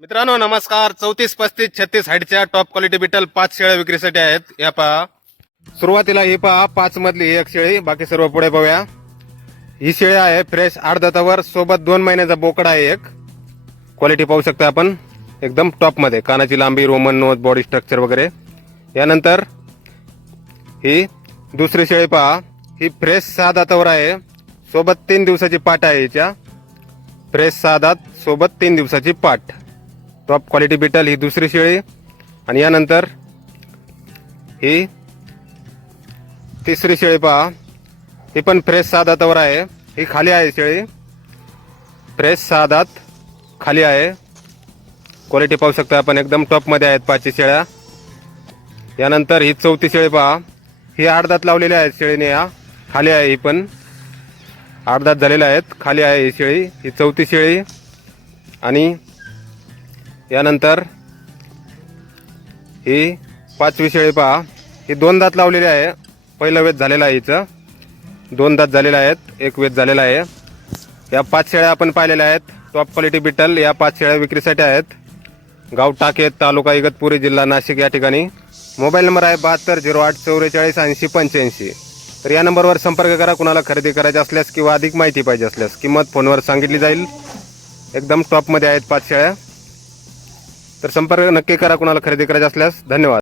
मित्रांनो नमस्कार. चौतीस पस्तीस छत्तीस हाईटच्या टॉप क्वालिटी बिटल पाच शेळ्या विक्रीसाठी आहेत. या पहा. सुरुवातीला ही पहा. पाच मधली एक शेळी. बाकी सर्व पुढे पाहूया. ही शेळी आहे फ्रेश आठ दातावर. सोबत दोन महिन्याचा बोकडा आहे एक. क्वालिटी पाहू शकता आपण. एकदम टॉपमध्ये. कानाची लांबी रोमन नोज बॉडी स्ट्रक्चर वगैरे. यानंतर ही दुसरी शेळी पहा. ही फ्रेश सहा दातावर आहे. सोबत तीन दिवसाची पाट आहे हिच्या. फ्रेश सहा दात सोबत तीन दिवसाची पाट. टॉप क्वालिटी बिटल ही दुसरी शेळी. आणि यानंतर ही तिसरी शेळी पहा. ही पण फ्रेश सहा दातावर आहे. ही खाली आहे शेळी. फ्रेश सहा दात खाली आहे. क्वालिटी पाहू शकता आपण. एकदम टॉपमध्ये आहेत पाचशे शेळ्या. यानंतर ही चौथी शेळी पहा. ही आठ दात लावलेली आहेत शेळीने या. खाली आहे ही पण. आठ दात झालेल्या आहेत. खाली आहे ही शेळी. ही चौथी शेळी. आणि यानंतर ही पाचवी शेळी पहा. ही दोन दात लावलेली आहे. पहिलं वेध झालेलं आहे हिचं. दोन दात झालेले आहेत. एक वेध झालेला आहे. या पाच शेळ्या आपण पाहिलेल्या आहेत. टॉप क्वालिटी बिटल या पाच शेळ्या विक्रीसाठी आहेत. गाव टाकेत तालुका इगतपुरी जिल्हा नाशिक या ठिकाणी. मोबाईल नंबर आहे बहात्तर झिरो आठ चौवेचाळीस ऐंशी पंच्याऐंशी. तर या नंबरवर संपर्क करा. कुणाला खरेदी करायची असल्यास किंवा अधिक माहिती पाहिजे असल्यास किंमत फोनवर सांगितली जाईल. एकदम टॉपमध्ये आहेत पाच शेळ्या. तर संपर्क नक्की करा कुणाला खरेदी करायचा असल्यास. धन्यवाद.